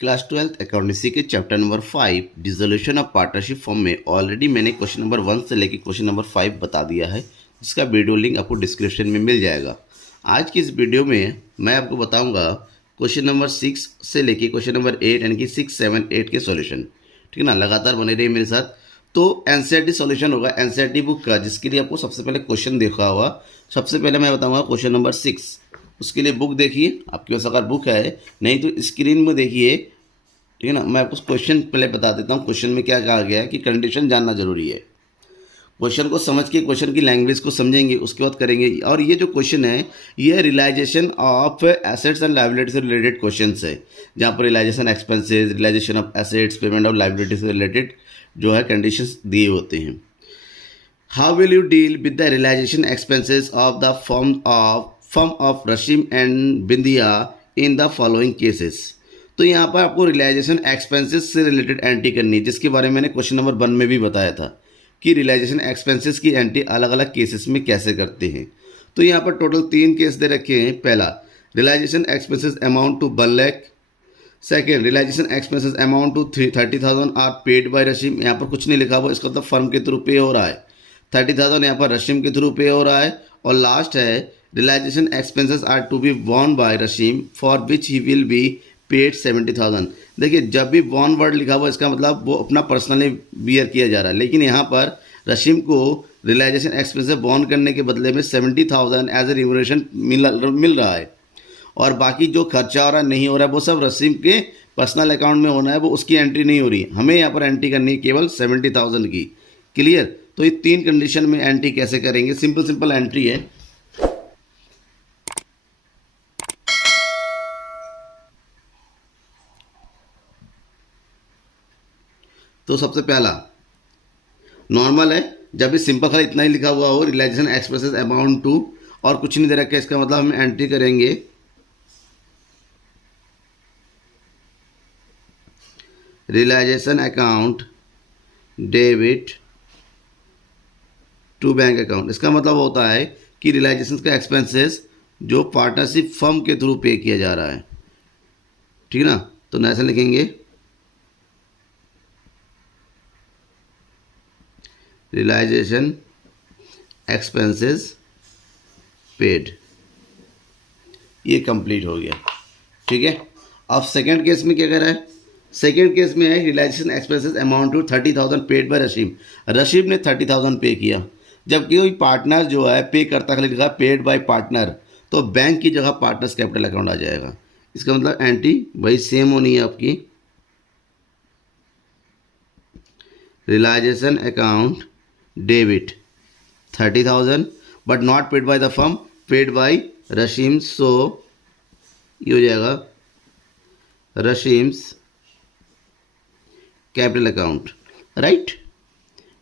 Class 12th accountancy के chapter number 5 dissolution of partnership form में already मैंने question number 1 से लेकर क्वेश्चन नंबर 5 बता दिया है, जिसका वीडियो लिंक आपको डिस्क्रिप्शन में मिल जाएगा। आज की इस वीडियो में मैं आपको बताऊंगा क्वेश्चन नंबर 6 से लेके क्वेश्चन नंबर 8 यानी कि 6, 7, 8 के सॉल्यूशन। ठीक है ना, लगातार बने रहिए मेरे साथ। तो एनसीईआरटी सॉल्यूशन होगा एनसीईआरटी बुक का, जिसके लिए आपको सबसे पहले क्वेश्चन देखा होगा। सबसे पहले मैं बताऊंगा क्वेश्चन नंबर 6, उसके लिए बुक देखिए, आपके पास अगर बुक है, नहीं तो स्क्रीन में देखिए। ठीक है ना, मैं आपको क्वेश्चन पहले बता देता हूँ। क्वेश्चन में क्या कहा गया है कि कंडीशन जानना जरूरी है। क्वेश्चन को समझ के क्वेश्चन की लैंग्वेज को समझेंगे, उसके बाद करेंगे। और ये जो क्वेश्चन है ये realization of assets and liability से रिलेटेड क्वेश्चन है, जहाँ पर realization expenses, realization of assets, payment of liability से रिलेटेड जो है कंडीशंस दिए होते हैं। How will you deal with the realization expenses of the firm of Rashim and Bindiya in the following cases. तो यहाँ पर आपको रियलाइजेशन एक्सपेंसेस से रिलेटेड एंट्री करनी है, जिसके बारे में मैंने क्वेश्चन नंबर 1 में भी बताया था कि रियलाइजेशन एक्सपेंसेस की एंट्री अलग अलग केसेस में कैसे करते हैं। तो यहाँ पर टोटल 3 केस दे रखे हैं। पहला, realization expenses amount to 1 lakh. Second, realization expenses amount to 30,000 are paid by Rashim. यहाँ पर कुछ नहीं लिखा हुआ, इसका मतलब फर्म के थ्रू पे हो रहा है। 30,000 यहाँ पर रशीम के थ्रू पे हो रहा है। और लास्ट है, realization expenses are to be वॉन by Rashim for which he will be paid 70,000। देखिए, जब भी वॉन वर्ड लिखा हुआ इसका मतलब वो अपना पर्सनली बियर किया जा रहा है, लेकिन यहाँ पर रशीम को रियलाइजेशन एक्सपेंसेस वॉन करने के बदले में 70,000 एज ए रिम्यूनरेशन मिल रहा है। और बाकी जो खर्चा हो रहा है, नहीं हो रहा है, वो सब रसीम के पर्सनल अकाउंट में होना है, वो उसकी एंट्री नहीं हो रही है। हमें यहाँ पर एंट्री करनी है केवल 70,000 की। क्लियर? तो ये 3 कंडीशन में एंट्री कैसे करेंगे? सिंपल एंट्री है। तो सबसे पहला नॉर्मल है, जब भी सिंपल खाली इतना ही लिखा हुआ हो, रियलाइजेशन एक्सपेंसेस अमाउंट टू, और कुछ नहीं दे रखा है, इसका मतलब हम एंट्री करेंगे realisation account debit to bank account. इसका मतलब होता है कि रियलाइजेशन का एक्सपेंसेस जो पार्टनरशिप फर्म के थ्रू पे किया जा रहा है। ठीक है ना, तो ऐसा लिखेंगे रियलाइजेशन एक्सपेंसेस पेड। ये कंप्लीट हो गया। ठीक है, अब सेकंड केस में क्या कर रहा है? सेकंड केस में है realization expenses amount to 30,000 paid by Rashim. Rashim ने 30,000 पे किया, जबकि कोई पार्टनर जो है पे करता है, लिखा पेड बाय पार्टनर, तो बैंक की जगह पार्टनर्स कैपिटल अकाउंट आ जाएगा। इसका मतलब एंट्री वही सेम होनी है आपकी, realization account debit 30,000 but not paid by the firm, paid by Rashim. So ये हो जाएगा रशीम्स कैपिटल अकाउंट। राइट,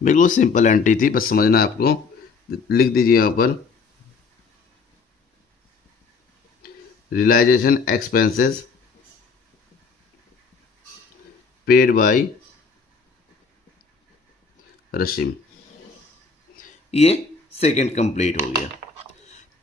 बिल्कुल सिंपल एंट्री थी, बस समझना है आपको। लिख दीजिए यहाँ पर realization expenses paid by Rashim. ये सेकंड कंप्लीट हो गया।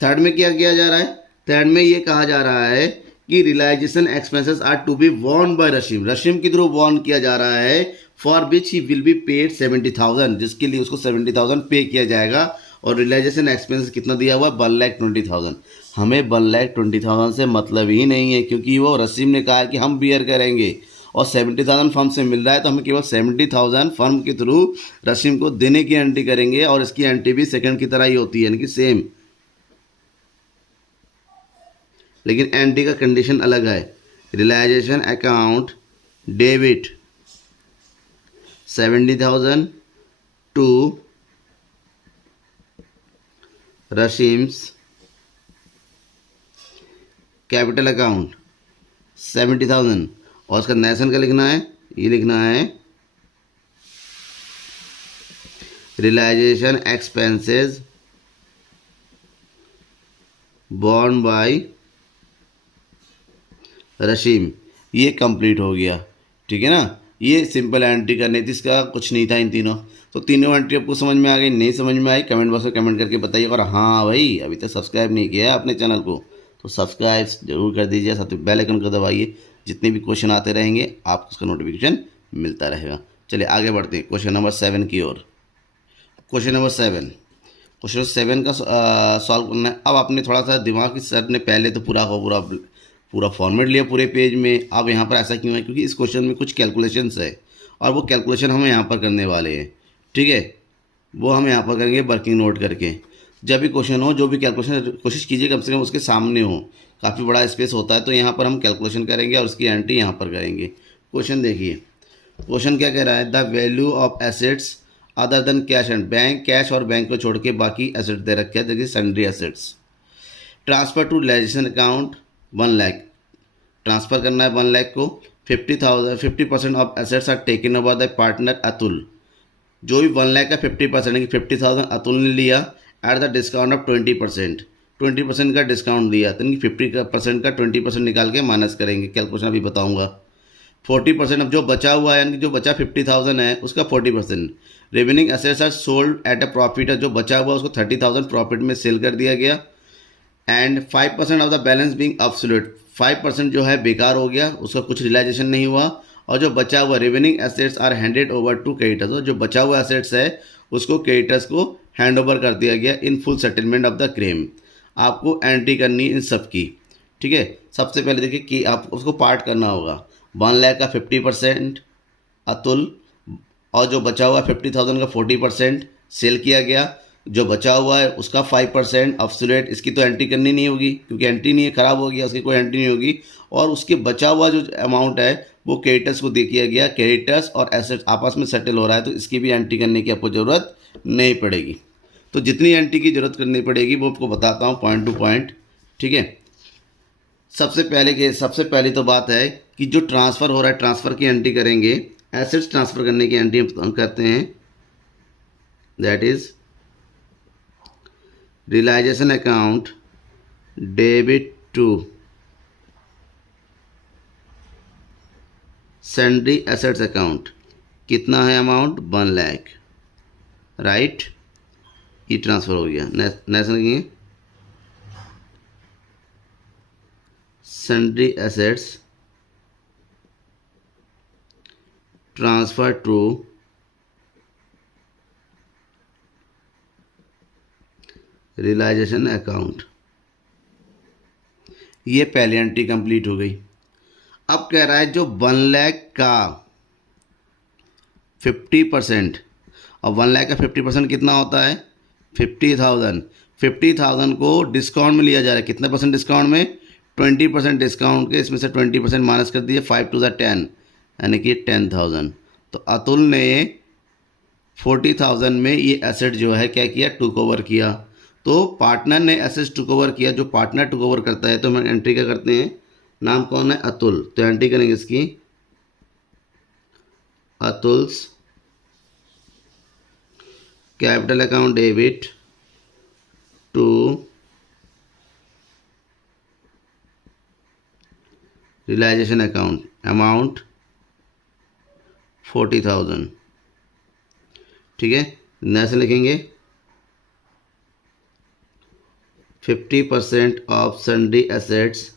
थर्ड में क्या किया जा रहा है? थर्ड में ये कहा जा रहा है कि realization expenses are to be वॉन बाय रशीम। रशीम के थ्रू वॉन किया जा रहा है, for which he will be paid 70,000, जिसके लिए उसको 70,000 पे किया जाएगा। और रियलाइजेशन एक्सपेंसेस कितना दिया हुआ है? 1,20,000। हमें 1,20,000 से मतलब ही नहीं है, क्योंकि वो रशीम ने कहा है कि हम बियर करेंगे, और 70,000 फर्म से मिल रहा है, तो हमें केवल 70,000 फर्म के थ्रू रशीम को देने की एंट्री करेंगे। और इसकी एंट्री भी सेकंड की तरह ही होती है, यानी कि सेम, लेकिन एंट्री का कंडीशन अलग है। Realization account debit 70,000 to Rashim's capital account 70,000, और उसका नेशन का लिखना है, ये लिखना है realization expenses born bye Rashim. ये कंप्लीट हो गया। ठीक है ना, ये सिंपल एंट्री करनी थी, इसका कुछ नहीं था इन तीनों। तो तीनों एंट्री आपको समझ में आ गई? नहीं समझ में आई? कमेंट बॉक्स में कमेंट करके बताइए। और हाँ भाई, अभी तक सब्सक्राइब नहीं किया है अपने चैनल को, तो सब्सक्राइब जरूर कर दीजिए, साथ में बेल आइकन को दबाइए, जितने भी क्वेश्चन आते रहेंगे आपको उसका नोटिफिकेशन मिलता रहेगा। चलिए आगे बढ़ते हैं क्वेश्चन नंबर 7 की ओर। क्वेश्चन 7 का सॉल्व करना है। अब आपने थोड़ा सा दिमाग की सर ने पहले तो पूरा फॉर्मेट लिया पूरे पेज में। अब यहाँ पर ऐसा क्यों है, क्योंकि इस क्वेश्चन में कुछ कैलकुलेशंस है और वो कैलकुलेशन हम यहाँ पर करने वाले हैं। ठीक है, वो हम यहाँ पर करेंगे वर्किंग नोट करके। जब भी क्वेश्चन हो, जो भी कैलकुलेशन, कोशिश कीजिए कम से कम उसके सामने हो, काफ़ी बड़ा स्पेस होता है तो यहाँ पर हम कैलकुलेशन करेंगे और उसकी एंट्री यहाँ पर करेंगे। क्वेश्चन देखिए, क्वेश्चन क्या कह रहा है, the value of assets other than cash and bank, cash और बैंक को छोड़ के बाकी एसेट दे रखे हैं, जैसे sundry assets. Transfer to realisation account 1 lakh, transfer करना है 1 लाख को। 50% of assets are taken over the partner Atul, जो भी 1 लाख का 50% है कि 50,000 अतुल ने लिया एट द डिस्काउंट ऑफ 20%, 20% का डिस्काउंट दिया, तो 50% का 20% निकाल के माइनस करेंगे। कैलकुलेशन अभी बताऊंगा। 40% अब जो बचा हुआ है, यानी कि जो बचा 50,000 है उसका 40%। Remaining assets are sold at a profit, जो बचा हुआ उसको 30,000 प्रॉफिट में सेल कर दिया गया। And 5% of the balance being absolute, 5% जो है बेकार हो गया, उसका कुछ रियलाइजेशन नहीं हुआ। और जो बचा हुआ remaining assets are handed over to creditors, जो बचा हुआ एसेट्स है उसको क्रेडिटर्स को हैंड ओवर कर दिया गया in full settlement of the claim. आपको एंट्री करनी इन सब की। ठीक है, सबसे पहले देखिए कि आप उसको पार्ट करना होगा। 1 लाख का 50% अतुल, और जो बचा हुआ 50,000 का 40% सेल किया गया। जो बचा हुआ है उसका 5% अब्सोल्यूट, इसकी तो एंट्री करनी नहीं होगी क्योंकि एंट्री नहीं है, ख़राब हो गया, उसकी कोई एंट्री नहीं होगी। और उसके बचा हुआ जो अमाउंट है वो क्रेडिटर्स को दे किया गया। क्रेडिटर्स और एसेट्स आपस में सेटल हो रहा है तो इसकी भी एंट्री करने की आपको ज़रूरत नहीं पड़ेगी। तो जितनी एंट्री की ज़रूरत करनी पड़ेगी वो आपको बताता हूँ पॉइंट टू पॉइंट। ठीक है, सबसे पहले तो बात है कि जो ट्रांसफ़र हो रहा है ट्रांसफ़र की एंट्री करेंगे। एसेट्स ट्रांसफ़र करने की एंट्री हम करते हैं, that is realisation account debit to sundry assets account. कितना है अमाउंट, 1 लाख, राइट। ये ट्रांसफ़र हो गया। नेक्स्ट लिखेंगे sundry assets transfer to realisation account. ये पहली एंट्री कंप्लीट हो गई। अब कह रहा है जो 1 लाख का 50%, और 1 लाख का 50% कितना होता है, 50,000। 50,000 को डिस्काउंट में लिया जा रहा है। कितने परसेंट डिस्काउंट में, 20% डिस्काउंट के, इसमें से 20% माइनस कर दिए, 5 टू द 10 यानी कि 10,000। तो अतुल ने 40,000 में ये एसेट जो है क्या किया, टुक ओवर किया। तो पार्टनर ने एसेट टुक ओवर किया। जो पार्टनर टुक ओवर करता है तो हम एंट्री क्या करते हैं, नाम कौन है, अतुल, तो एंट्री करेंगे इसकी Atul's capital account debit to realisation account, amount 40,000। ठीक है, नेक्स्ट लिखेंगे 50% of sundry assets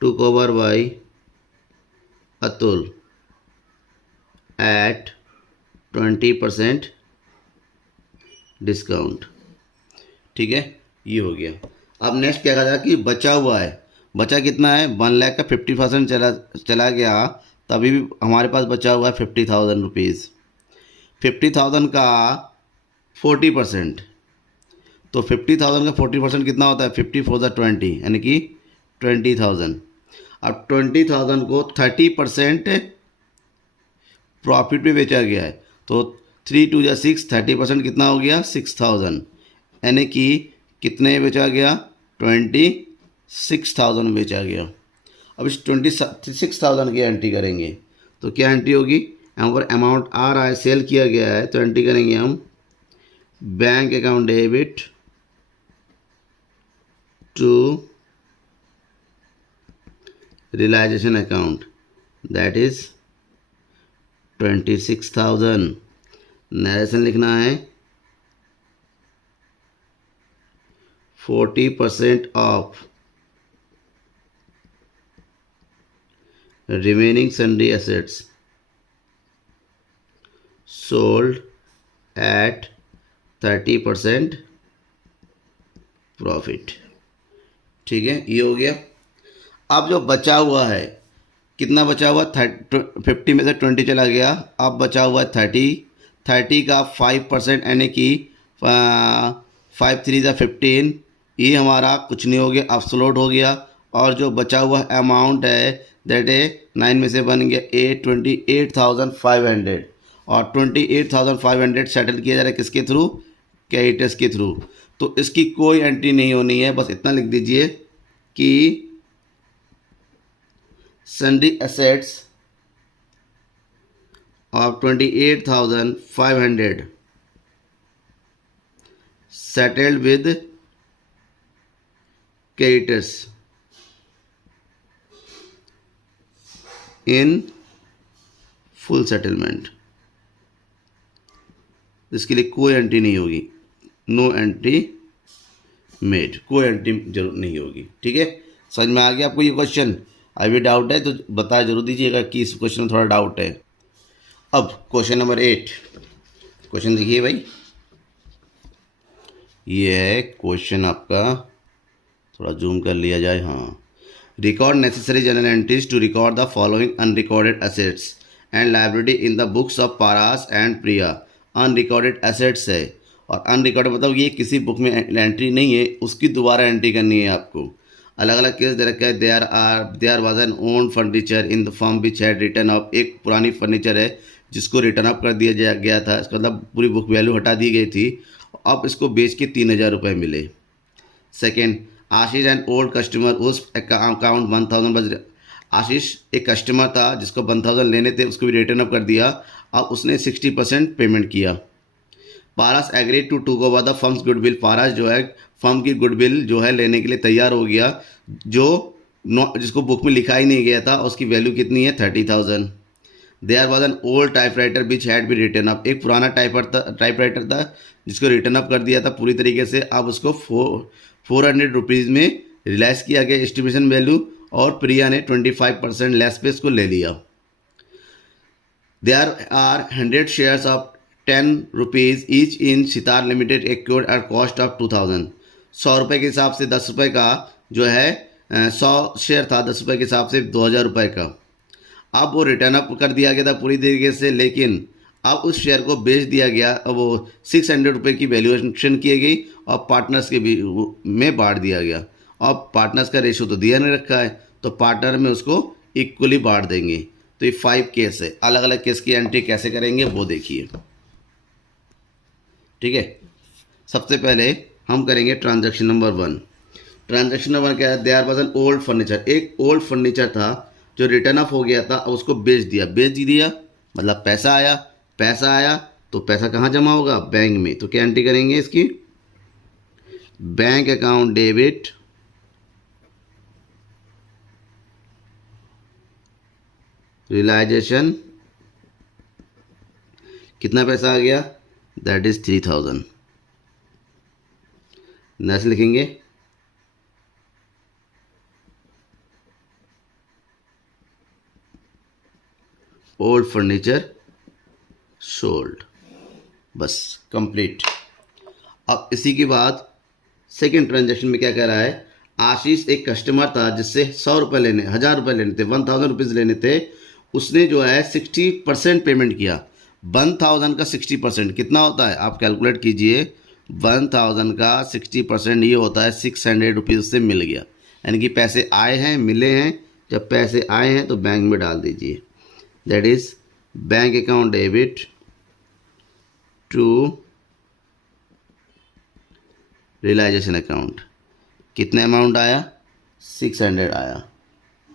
took over by Atul at 20% discount. ठीक है, ये हो गया। अब नेक्स्ट क्या कहा कि बचा हुआ है, बचा कितना है, 1 लाख का 50% चला गया, तभी भी हमारे पास बचा हुआ है 50,000 रुपीज़। 50,000 का 40%, तो 50,000 का 40% कितना होता है, 50 4 द 20 यानी कि 20,000। अब 20,000 को 30% प्रॉफिट में बेचा गया है, तो 3 2 या 6, 30% कितना हो गया, 6,000 यानी कि कितने बेचा गया, 26,000 में बेचा गया। अब इस 26,000 की एंट्री करेंगे तो क्या एंट्री होगी, यहाँ पर अमाउंट आ रहा है, सेल किया गया है, तो एंट्री करेंगे हम bank account debit to realisation account, that is 26,000। Narration लिखना है 40% of remaining sundry assets sold at 30% profit. ठीक है, ये हो गया। अब जो बचा हुआ है, कितना बचा हुआ, 50 में से 20 चला गया, अब बचा हुआ 30 का 5% यानी कि 5×3 = 15, ये हमारा कुछ नहीं हो गया, अपसलोड हो गया। और जो बचा हुआ अमाउंट है दैट है 9 में से बन गया 28,500, और 28,500 सेटल किया जा रहा है किसके थ्रू, क्रेडिटर्स के थ्रू। तो इसकी कोई एंट्री नहीं होनी है, बस इतना लिख दीजिए कि sundry assets of 28,500 settled with creditors in full settlement। इसके लिए कोई एंट्री नहीं होगी, नो एंट्री मेड, कोई एंट्री जरूर नहीं होगी। ठीक है, समझ में आ गया आपको ये क्वेश्चन? अभी डाउट है तो बता जरूर दीजिएगा कि इस क्वेश्चन में थोड़ा डाउट है। अब क्वेश्चन नंबर 8, क्वेश्चन देखिए भाई, ये है क्वेश्चन आपका, थोड़ा जूम कर लिया जाए। हाँ, record necessary journal entries to record the following unrecorded assets and liability in the books of Paras and Priya. Unrecorded assets है, और अनरिकॉर्डेड मतलब ये किसी बुक में एंट्री नहीं है, उसकी दोबारा एंट्री करनी है आपको। अलग अलग केस दे रखा है। There was an own furniture in the firm which had return up. एक पुरानी फर्नीचर है जिसको रिटर्न अप कर दिया गया था, इसका मतलब पूरी बुक वैल्यू हटा दी गई थी, अब इसको बेच के 3,000 रुपये मिले। Second, Ashish and old customer उस अकाउंट 1,000 बज। आशीष एक कस्टमर था जिसको 1,000 लेने थे, उसको भी रिटर्न अप कर दिया, अब उसने 60% पेमेंट किया। Paras agreed to to over the firm's goodwill. Paras जो है फर्म की गुडविल जो है लेने के लिए तैयार हो गया, जिसको बुक में लिखा ही नहीं गया था, उसकी वैल्यू कितनी है, 30,000। There was an old typewriter which had be return up. एक पुराना टाइपराइटर था जिसको रिटर्न अप कर दिया था पूरी तरीके से, अब उसको 400 रुपीज़ में रिलाइज किया गया एस्टिमेशन वैल्यू, और प्रिया ने 25% लेस पे इसको ले लिया। There are 100 shares of 10 rupees each in Sitar limited acquired at cost of 2,000। 100 रुपये के हिसाब से 10 रुपये का जो है 100 शेयर था, 10 रुपये के हिसाब से 2,000 रुपये का। अब वो रिटर्न अप कर दिया गया था पूरी तरीके से, लेकिन अब उस शेयर को बेच दिया गया, अब वो 600 रुपये की वैल्यूएशन की गई और पार्टनर्स के भी में बांट दिया गया। अब पार्टनर्स का रेशो तो दिया नहीं रखा है, तो पार्टनर में उसको इक्वली बांट देंगे। तो ये 5 केस है, अलग अलग केस की एंट्री कैसे करेंगे वो देखिए। ठीक है, सबसे पहले हम करेंगे ट्रांजैक्शन नंबर 1। ट्रांजैक्शन नंबर क्या है, there was an old furniture. एक ओल्ड फर्नीचर था जो रिटर्न अप हो गया था, और उसको बेच दिया मतलब पैसा आया तो पैसा कहाँ जमा होगा, बैंक में। तो क्या एंट्री करेंगे इसकी, बैंक अकाउंट डेबिट रियलाइजेशन, कितना पैसा आ गया, दैट इज 3,000। नेक्स्ट लिखेंगे ओल्ड फर्नीचर सोल्ड, बस कंप्लीट। अब इसी के बाद सेकेंड ट्रांजैक्शन में क्या कह रहा है, आशीष एक कस्टमर था जिससे 100 रुपये लेने, 1,000 रुपये लेने थे, 1,000 रुपीज़ लेने थे। उसने जो है 60% पेमेंट किया। 1,000 का 60% कितना होता है, आप कैलकुलेट कीजिए। 1,000 का 60% ये होता है 600 रुपीज़ उससे मिल गया, यानी कि पैसे आए हैं, मिले हैं। जब पैसे आए हैं तो बैंक में डाल दीजिए, that is bank account debit to realisation account. कितने अमाउंट आया, 600 आया।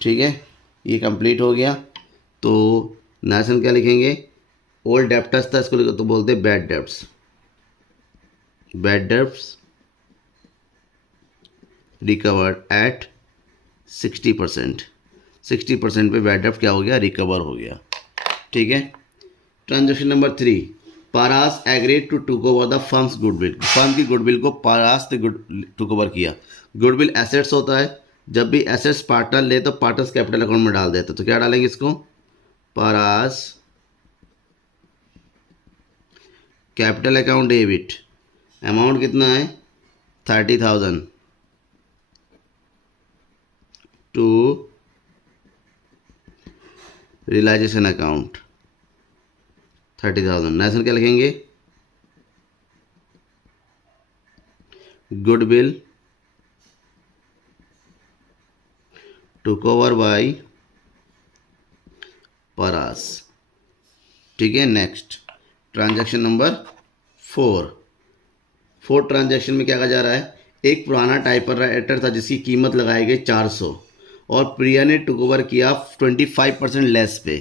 ठीक है, ये कंप्लीट हो गया। तो नेशन क्या लिखेंगे, ओल्ड डेप्टर्स था, इसको तो बोलते हैं bad debts. Bad debts recovered at 60%। 60% पे बैड डेप्ट क्या हो गया, रिकवर हो गया। ठीक है, transaction number 3, Paras agreed to took over the firm's goodwill. Firm की गुडविल को पारास ने टूक ओवर किया। गुडविल एसेट्स होता है जब भी एसेट्स पार्टनर ले तो पार्टनर्स कैपिटल अकाउंट में डाल देते, तो क्या डालेंगे इसको, paras capital account debit, amount कितना है 30,000 टू रियलाइजेशन अकाउंट 30,000। नेशन क्या लिखेंगे, गुडविल टू कवर बाय परास। ठीक है, नेक्स्ट ट्रांजैक्शन नंबर 4 ट्रांजैक्शन में क्या कहा जा रहा है, एक पुराना टाइपराइटर था जिसकी कीमत लगाई गई 400 और प्रिया ने टुक ओवर किया 25% लेस पे।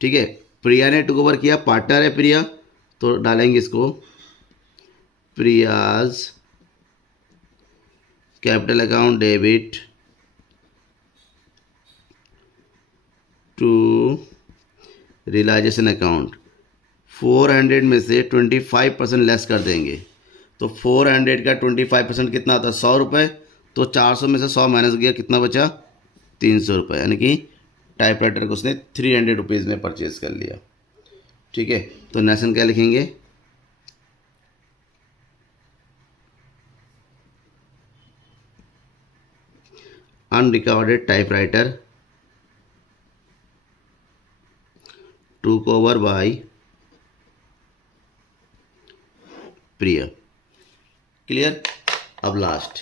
ठीक है, प्रिया ने टुक ओवर किया, पार्टनर है प्रिया, तो डालेंगे इसको Priya's capital account debit to realisation account. 400 में से 25% लेस कर देंगे, तो 400 का 25% कितना आता है 100 रुपये, तो 400 में से 100 माइनस गया, कितना बचा 300 रुपये, यानी कि टाइपराइटर को उसने 300 रुपीज़ में परचेज कर लिया। ठीक है, तो नेशन क्या लिखेंगे, unrecorded typewriter took over by Priya. Clear. अब लास्ट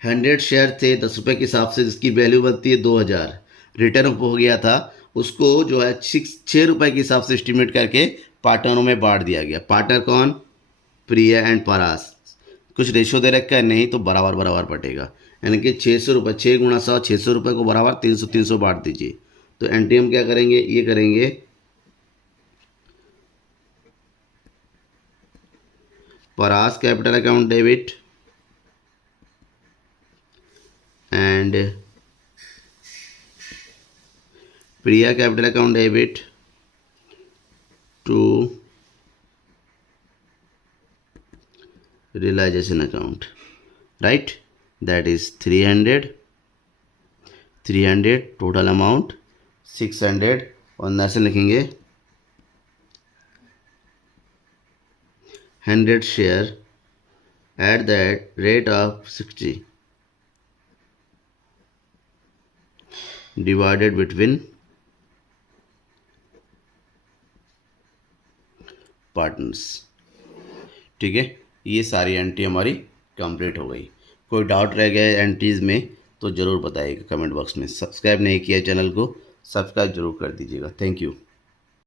100 शेयर थे 10 रुपये के हिसाब से, जिसकी वैल्यू बनती है 2000, रिटर्न हो गया था, उसको जो है 6 रुपये के हिसाब से एस्टिमेट करके पार्टनरों में बांट दिया गया। पार्टनर कौन, प्रिया एंड परास। कुछ रेशो दे रखा है, नहीं तो बराबर बराबर बटेगा, यानी कि 600 रुपये, 6 गुणा 100 600 रुपये को बराबर 300 300 बांट दीजिए। तो एनटीएम क्या करेंगे, ये करेंगे Paras capital account debit and Priya capital account debit to realization account, right? That is 300 total amount 600 और नेशन लिखेंगे 100 share at the rate of 60 divided between partners. ठीक है, ये सारी एंट्री हमारी कंप्लीट हो गई। कोई डाउट रह गया एंट्रीज़ में तो ज़रूर बताइएगा कमेंट बॉक्स में। सब्सक्राइब नहीं किया चैनल को, सब्सक्राइब जरूर कर दीजिएगा। Thank you.